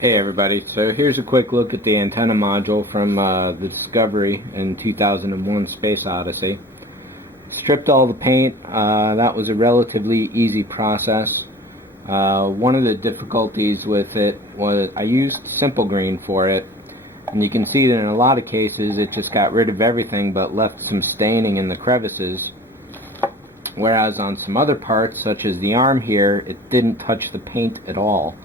Hey everybody, so here's a quick look at the antenna module from the Discovery in 2001 Space Odyssey. Stripped all the paint. That was a relatively easy process. One of the difficulties with it was I used Simple Green for it, and you can see that in a lot of cases it just got rid of everything but left some staining in the crevices, whereas on some other parts, such as the arm here, it didn't touch the paint at all,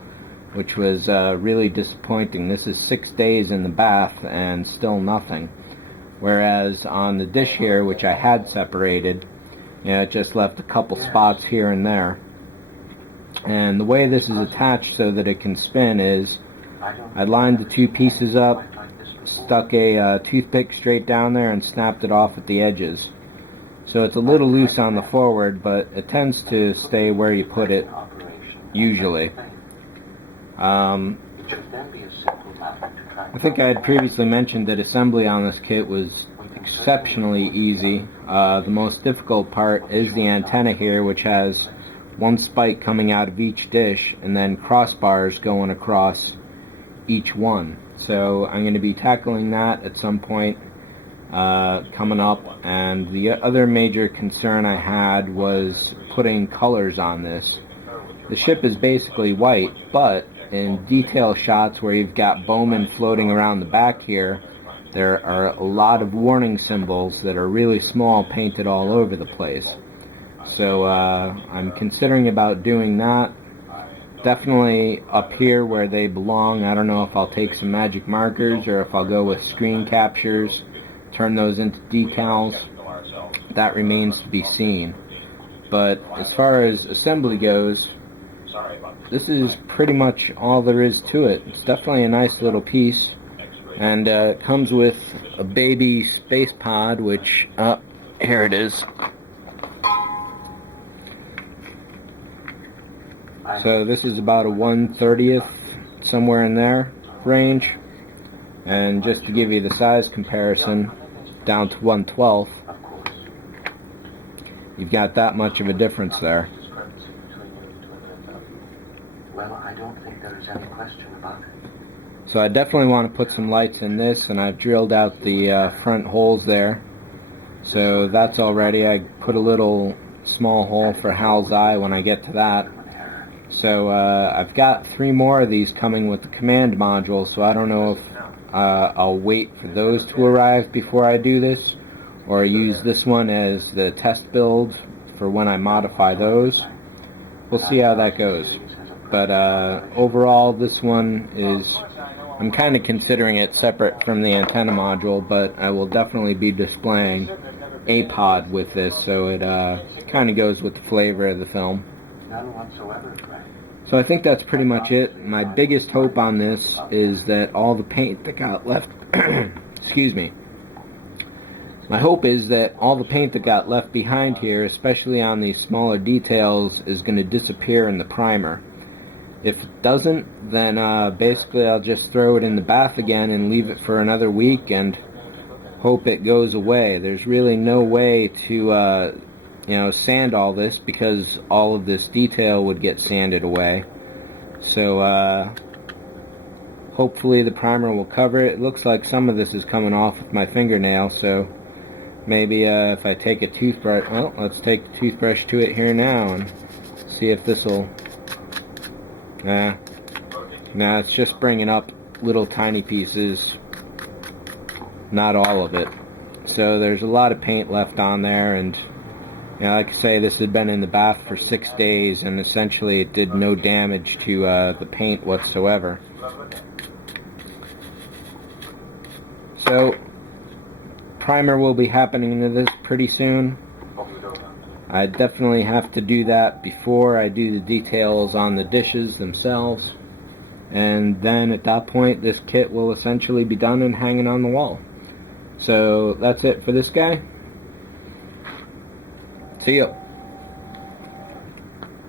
which was really disappointing. This is 6 days in the bath and still nothing. Whereas on the dish here, which I had separated, it just left a couple spots here and there. And the way this is attached so that it can spin is, I lined the two pieces up, stuck a toothpick straight down there, and snapped it off at the edges. So it's a little loose on the forward, but it tends to stay where you put it, usually. I think I had previously mentioned that assembly on this kit was exceptionally easy. The most difficult part is the antenna here, which has one spike coming out of each dish and then crossbars going across each one. So I'm going to be tackling that at some point coming up. And the other major concern I had was putting colors on this. The ship is basically white, but in detail shots where you've got Bowman floating around the back here, there are a lot of warning symbols that are really small painted all over the place. So I'm considering about doing that. Definitely up here where they belong. I don't know if I'll take some magic markers or if I'll go with screen captures, turn those into decals. That remains to be seen. But as far as assembly goes, this is pretty much all there is to it. It's definitely a nice little piece, and it comes with a baby space pod, which, here it is. So this is about a 1/30th, somewhere in there, range. And just to give you the size comparison, down to 1/12th, you've got that much of a difference there. Well, I don't think there is any question about it. So I definitely want to put some lights in this, and I've drilled out the front holes there. So that's all ready. I put a little small hole for HAL's eye when I get to that. So I've got 3 more of these coming with the command module, so I don't know if I'll wait for those to arrive before I do this, or use this one as the test build for when I modify those. We'll see how that goes. But overall, this one is, I'm kind of considering it separate from the antenna module, but I will definitely be displaying a pod with this, so it kind of goes with the flavor of the film. None whatsoever, Frank. So I think that's pretty much it. My biggest hope on this is that all the paint that got left, excuse me, my hope is that all the paint that got left behind here, especially on these smaller details, is going to disappear in the primer. If it doesn't, then basically I'll just throw it in the bath again and leave it for another week and hope it goes away. There's really no way to sand all this, because all of this detail would get sanded away. So hopefully the primer will cover it. It looks like some of this is coming off with my fingernail, so maybe if I take a toothbrush, well, let's take the toothbrush to it here now and see if this will... Nah, it's just bringing up little tiny pieces, not all of it. So there's a lot of paint left on there, and like I say, this had been in the bath for 6 days, and essentially it did no damage to the paint whatsoever. So primer will be happening to this pretty soon. I definitely have to do that before I do the details on the dishes themselves, and then at that point this kit will essentially be done and hanging on the wall. So that's it for this guy. See ya.